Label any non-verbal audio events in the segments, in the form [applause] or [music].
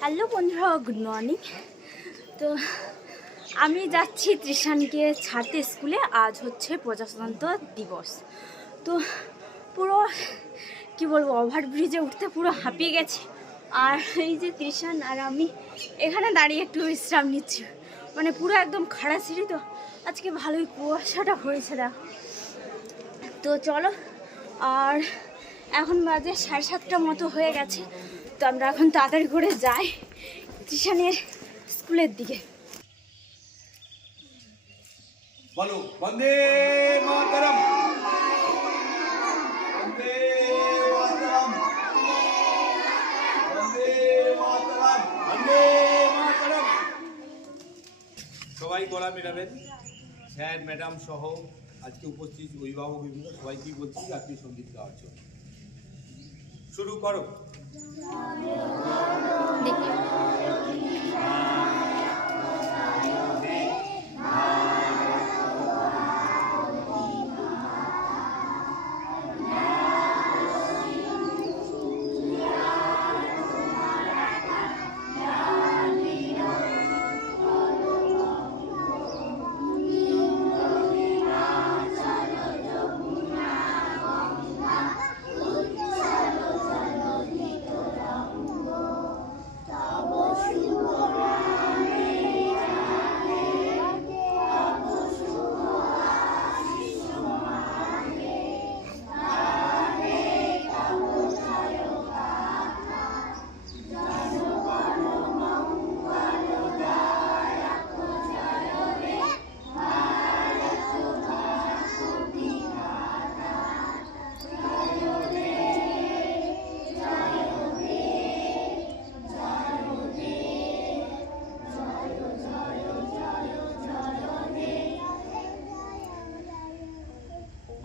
Hello বন্ধুরা, good morning. তো আমি যাচ্ছি ত্রিশানকে ছাড়তে স্কুলে। আজ হচ্ছে প্রজাতন্ত্র দিবস। তো পুরো, কি বলব, ওভারব্রিজে উঠতে পুরো হাঁপিয়ে গেছে। আর এই যে ত্রিশান আর আমি, এখানে দাঁড়িয়ে একটু বিশ্রাম নিচ্ছি। মানে পুরো একদম খাড়া সিঁড়ি তো। আজকে ভালোই কুয়াশাটা হয়েছে, দেখো। তো চলো, আর এখন বাজে সাড়ে সাতটা মতো হয়ে গেছে। তো আমরা এখন তাড়াতাড়ি করে যাই ত্রিশানের স্কুলের দিকে। বলো, বন্দে মাতরম। বন্দে মাতরম। বন্দে মাতরম। বন্দে মাতরম। সবাই গলা মেটাবেন। স্যার, ম্যাডাম সহ আজকে উপস্থিত অভিভাবক বিভিন্ন সবাইকেই বলছি জাতীয় সংগীত গাওয়ার জন্য। শুরু করো। দেখি।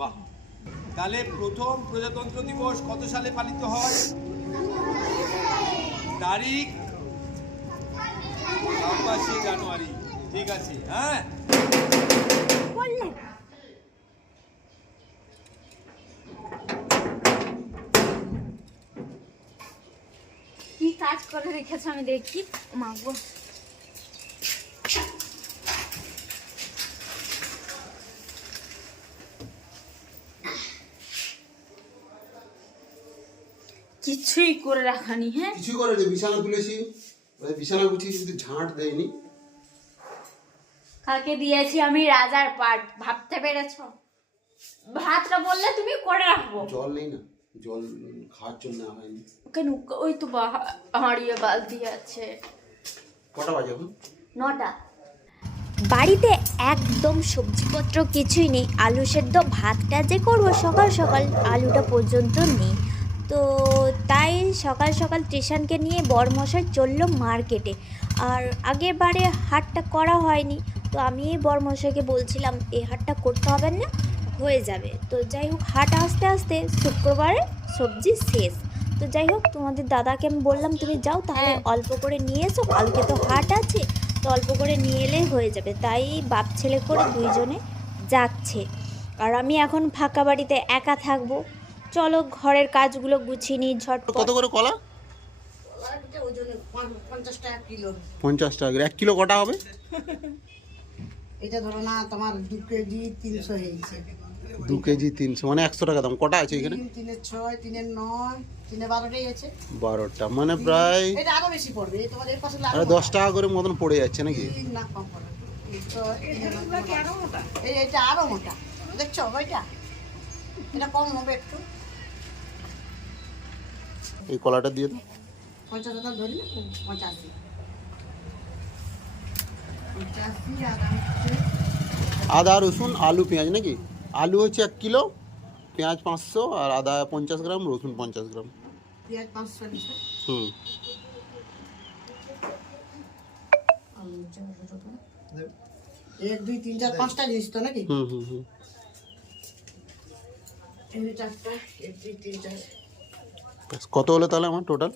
বাহ। তাহলে প্রথম প্রজাতন্ত্র দিবস কত সালে পালিত হয়? তারিখ ছাব্বাশে জানুয়ারি। ঠিক আছে হ্যাঁ? কি কাজ করে রেখেছে আমি দেখি। মাগো কিছুই করে রাখানি হ্যাঁ? কিছু করে রে বিছানা তুলেছি। ওই বিছানা গুছিয়ে শুধু ঝাঁট দেয়নি। কাকে দিয়েছি আমি রাজার পাট। ভাবতে পেরেছ? ভাতটা বললে তুমি করে রাখব। জল নেই না জল খাওয়ার জন্য হয়নি। কেন ওই তো হাঁড়িয়ে বালতি আছে। কটা বাজে এখন? নটা। বাড়িতে একদম সবজিপত্র কিছুই নেই। আলু সেদ্ধ ভাতটা যে করব সকাল সকাল আলুটা পর্যন্ত নেই। তো তাই সকাল সকাল স্টেশনকে নিয়ে বরমশাই চলল মার্কেটে। আর আগের বারে হাটটা করা হয়নি তো আমি বরমশাইকে বলছিলাম এই হাটটা করতে হবে না হয়ে যাবে। তো যাই হোক হাট আসতে আসতে শুক্রবারে সবজি শেষ। তো যাই হোক তোমাদের দাদাকে আমি বললাম তুমি যাও তাহলে অল্প করে নিয়ে এসো কালকে তো হাট আছে তো অল্প করে নিয়ে এলেই হয়ে যাবে। তাই বাপ ছেলে করে দুইজনে যাচ্ছে। আর আমি এখন ফাঁকা বাড়িতে একা থাকব। চলো ঘরের কাজগুলো গুছিয়ে নিই ঝটপট। কত করে কলা? পঞ্চাশ টাকা কিলো পঞ্চাশ টাকা করে। এক কিলো কটা হবে? এটা ধরো না তোমার দু কেজি তিনশো হয়েছে। দু কেজি তিনশো মানে একশো টাকা দাম। কটা আছে এখানে? তিন তিনের ছয় তিনের নয় তিনে বারোটাই আছে। বারোটা মানে প্রায় এটা আরও বেশি পড়বে এই তোমার এর পাশে আরে দশ টাকা করে মতন পড়ে যাচ্ছে নাকি? না কম এই তো এই এটা আরও মোটা দেখছ ওইটা? এটা কম হবে একটু। এই কলাটা দিয়ে দাও। আদা রসুন আলু পেঁয়াজ নাকি? আলু হচ্ছে এক কিলো পেঁয়াজ পাঁচশো আর আদা পঞ্চাশ গ্রাম রসুন পঞ্চাশ গ্রাম। হুম। এক দুই তিন চার পাঁচটা জিনিস তো নাকি? হুম হুম হুম। চারটা এক দুই তিন চার। ব্যাস, কত হলো তাহলে আমার টোটাল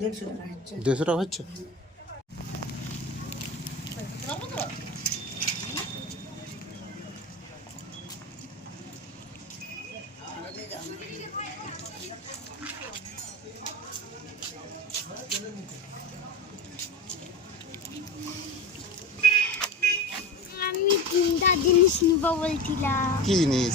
দেড়শো টাকা হচ্ছে দেড়শো টাকা হচ্ছে যাব তো আমি তিনটা জিনিস নিব বলছিলাম। কি জিনিস?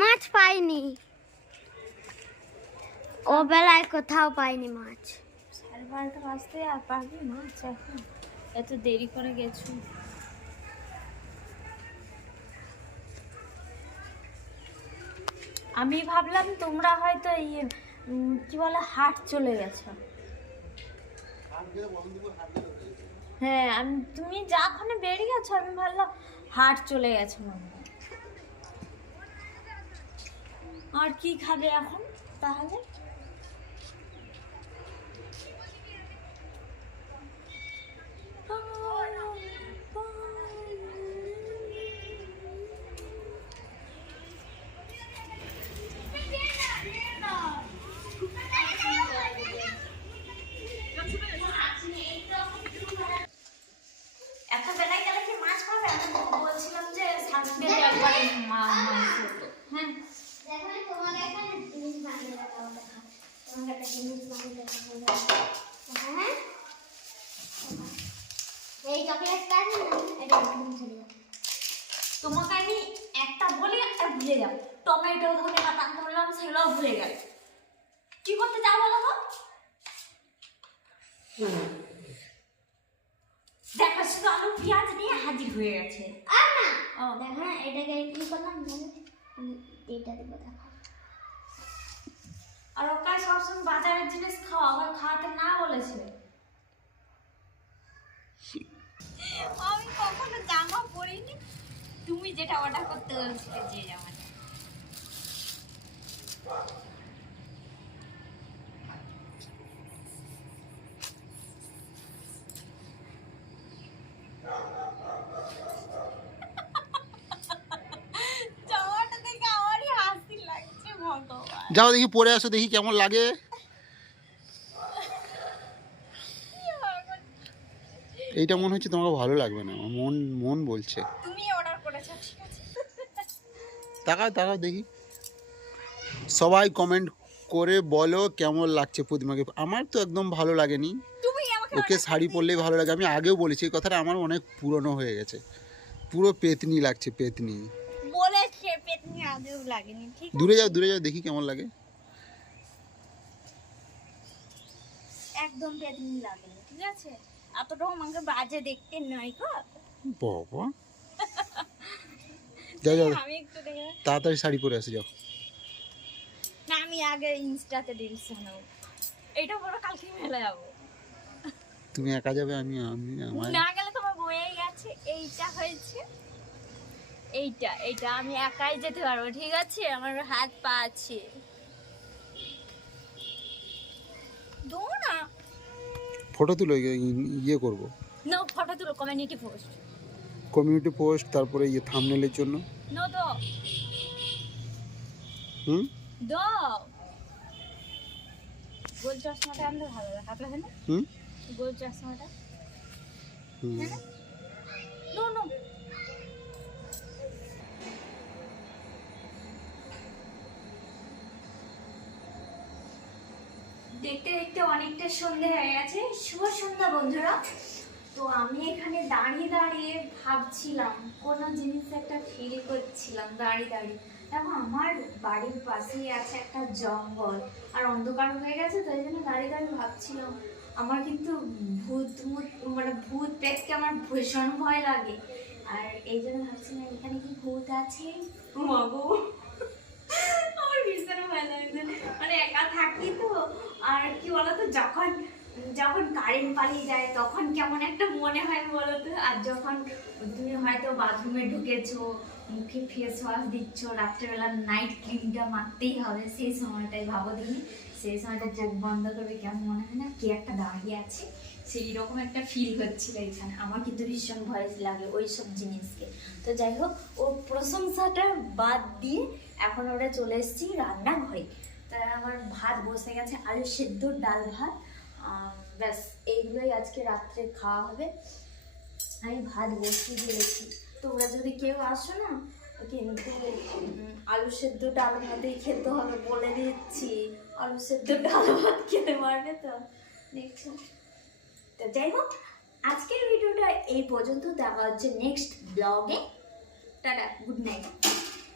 মাছ পাইনি। ও বেলায় কোথাও পাইনি মাছ। সাড়ে বারোটা আর পারবি মাছ এখন এত দেরি করে গেছো। আমি ভাবলাম তোমরা হয়তো ইয়ে কি বলে, হাট চলে গেছে। হ্যাঁ আমি, তুমি যখন বেরিয়ে গেছো, আমি ভাবলাম হাট চলে গেছে মনে আর কি খাবে এখন, তাহলে এত বেলায় গেলে কি মাছ পাবে আমি বলছিলাম যে সানডে একবার মাছ হতো হ্যাঁ তোমাকে একটা জিনিস বানিয়ে দেখাবো দেখা তোমাকে একটা জিনিস বানিয়ে দেখাবো দেখা। হ্যাঁ এই চকলেটটা আছে না এটা একদম ছেড়ে দাও। তোমাকে আমি একটা বলি একটা ভুলে যাও টমেটো ধনে পাতা বললাম সেগুলোও ভুলে গেল। কি করতে যাও বলো তো? দেখো শুধু আলু পেঁয়াজ নিয়ে হাজির হয়ে গেছে। আর না? ও দেখো না এটাকে কি করলাম এইটা দেবো দেখো। আর ওকে সবসময় বাজারের জিনিস খাওয়া আবার খাওয়াতে না বলেছে। আমি কখনো জামা পরিনি। তুমি যেটা অর্ডার করতে বলছিলে যে জামাটা যাও দেখি, পরে আসো, দেখি কেমন লাগে। এইটা মনে হচ্ছে তোমাকে ভালো লাগবে না আমার মন মন বলছে। তুমি অর্ডার করেছ ঠিক আছে। তাকাও তাকাও দেখি। সবাই কমেন্ট করে বলো কেমন লাগছে প্রতিমাকে। আমার তো একদম ভালো লাগেনি। ওকে শাড়ি পরলেই ভালো লাগে। আমি আগেও বলেছি এই কথাটা আমার অনেক পুরনো হয়ে গেছে। পুরো পেতনি লাগছে পেতনি। বলেছে পেতনি আদেও লাগেনি ঠিক দূরে যাও দূরে যাও দেখি কেমন লাগে। একদম পেতনি লাগেনি ঠিক আছে। এতটাও আমাকে বাজে দেখতে নয় গো। বাবা। [laughs] যাও যাও। আমি একটু দেখে তাড়াতাড়ি শাড়ি পরে আসে যাও। না আমি আগে ইনস্টাতে রিলস বানাবো। এইটা বড় কালকে মেলা যাব। তুমি একা যাবে আমি আমি আমার না গেলে তোমার বইয়ে গেছে এইটা হয়েছে। এইটা এইটা আমি একাই যেতে পারব ঠিক আছে? আমার হাত পা আছে দো না ফটো তুলে ইয়ে করব। নো ফটো তুলো কমিউনিটি পোস্ট কমিউনিটি পোস্ট তারপরে ইয়ে থাম্বনেলের জন্য। নো দো হুম? দো গোল চশমাটা আনলে ভালো দেখাবে হ্যাঁ হুম? গোল চশমাটা। হুম। নো নো দেখতে দেখতে অনেকটা সন্ধে হয়ে গেছে। শুভ সন্ধ্যা বন্ধুরা। তো আমি এখানে দাঁড়িয়ে দাঁড়িয়ে ভাবছিলাম, কোনো জিনিস একটা ফিল করছিলাম, দাঁড়িয়ে দাঁড়িয়ে। দেখো, আমার বাড়ির পাশেই আছে একটা জঙ্গল। আর অন্ধকার হয়ে গেছে, তাই জন্য দাঁড়িয়ে দাঁড়িয়ে ভাবছিলাম। আমার কিন্তু ভূত মুত মানে ভূত দেখতে আমার ভীষণ ভয় লাগে। আর এই জন্য ভাবছিলাম, এখানে কি ভূত আছে? মাগো আমার ভীষণ ভয় লাগে। মানে একা থাকি তো আর কি বলতো, যখন যখন কারেন্ট পালিয়ে যায়, তখন কেমন একটা মনে হয় বলতো। আর যখন তুমি হয়তো বাথরুমে ঢুকেছো, মুখে ফেস ওয়াশ দিচ্ছ, রাত্রেবেলা নাইট ক্রিমটা মারতেই হবে, সেই সময়টাই ভাবো দিনি সেই সময়টা চোখ বন্ধ করবে, কেমন মনে হয় না? কে একটা দাঁড়িয়ে আছে? সেই রকম একটা ফিল হচ্ছিল এখানে আমার কিন্তু ভীষণ ভয় লাগে ওই সব জিনিসকে। তো যাই হোক ও প্রশংসাটা বাদ দিয়ে এখন ওরা চলে এসেছি রান্নাঘরে। তা আমার ভাত বসে গেছে, আলু সেদ্ধ, ডাল ভাত। ব্যাস, এইগুলোই আজকে রাত্রে খাওয়া হবে। আমি ভাত বসিয়ে দিয়েছি। তোমরা যদি কেউ আসো না কিন্তু আলু সেদ্ধ, ডাল ভাতেই খেতে হবে বলে দিচ্ছি। আলু সেদ্ধ, ডাল ভাত খেতে পারবে তো? দেখছ? তো যাই হোক, আজকের ভিডিওটা এই পর্যন্ত। দেখা হচ্ছে নেক্সট ব্লগে টাটা গুড নাইট